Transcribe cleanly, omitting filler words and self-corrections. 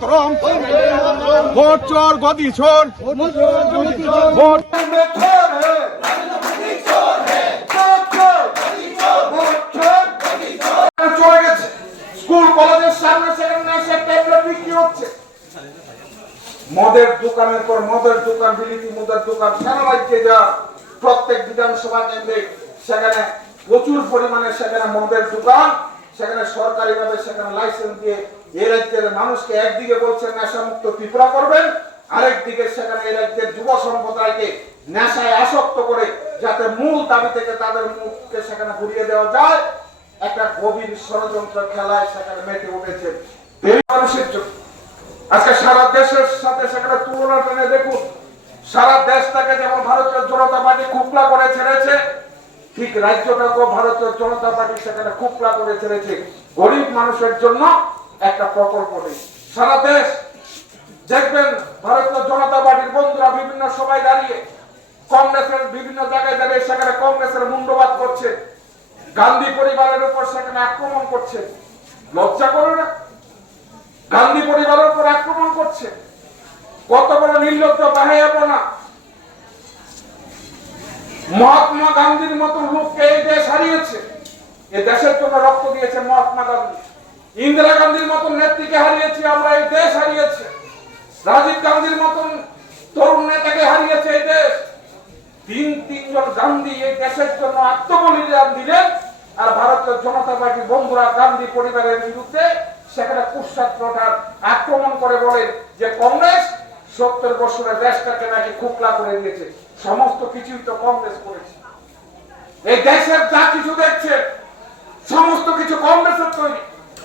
মাতরম, vote চোর গদি চোর, ভোট চলে গেছে। স্কুল কলেজের সামনে সেখানে এসে ট্যাবলেট বিক্রি হচ্ছে। মদের দোকানের পর মদের দোকান, বিলিতি মদের দোকান, সারা রাজ্যে যা প্রত্যেক বিধানসভা কেন্দ্রে সেখানে প্রচুর পরিমাণে সেখানে মদের দোকান, সেখানে সরকারি ভাবে সেখানে লাইসেন্স দিয়ে এই রাজ্যের মানুষকে একদিকে বলছেন নেশামুক্ত ত্রিপুরা করবেন, আরেকদিকে সেখানে এই রাজ্যের যুব সম্প্রদায়কে নেশায় আসক্ত করে যাতে মূল দাবি থেকে তাদের মুখকে সেখানে ঘুরিয়ে দেওয়া যায়, একটা গভীর ষড়যন্ত্র খেলায় সেখানে মেতে উঠেছে মানুষের জন্য। আজকে সারা দেশের সাথে সেখানে তুলনা টেনে দেখুন, সারা দেশটাকে যেমন ভারতীয় জনতা পার্টি খুবলা করে ছেড়েছে, ঠিক রাজ্যটাকেও ভারতীয় জনতা পার্টি সেখানে খুবলা করে ছেড়েছে। গরিব মানুষের জন্য একটা প্রকল্প নেই। সারা দেশ দেখবেন ভারতীয় জনতা পার্টির বন্ধুরা বিভিন্ন সভায় দাঁড়িয়ে কংগ্রেসের বিভিন্ন জায়গায় দাঁড়িয়ে সেখানে কংগ্রেসের মুন্ডবাদ করছে, গান্ধী পরিবারের উপর সেখানে আক্রমণ করছে। লজ্জা করে না? গান্ধী পরিবারের উপর আক্রমণ করছে, কত বড় নির্লজ্জ বাহিয়াপনা! মহাত্মা গান্ধীর মতন লোককে এই দেশ হারিয়েছে, এই দেশের জন্য রক্ত দিয়েছে মহাত্মা গান্ধী। ইন্দিরা গান্ধীর মতন নেত্রীকে হারিয়েছি আমরা, এই দেশ হারিয়েছে। রাজীব গান্ধীর মতন তরুণ নেতাকে হারিয়েছে এই দেশ। তিনজন গান্ধী এই দেশের জন্য আত্মবলিদান দিলেন, আর ভারতীয় জনতা পার্টির বন্ধুরা গান্ধী পরিবারের বিরুদ্ধে সেখানে কুৎসাত্রটার আক্রমণ করে বলেন যে কংগ্রেস 70 বছরের দেশটাকে নাকি খুকলা করে দিয়েছে। সমস্ত কিছুই তো কংগ্রেস করেছে। এই দেশের যা কিছু দেখছে সমস্ত কিছু কংগ্রেসের তৈরি।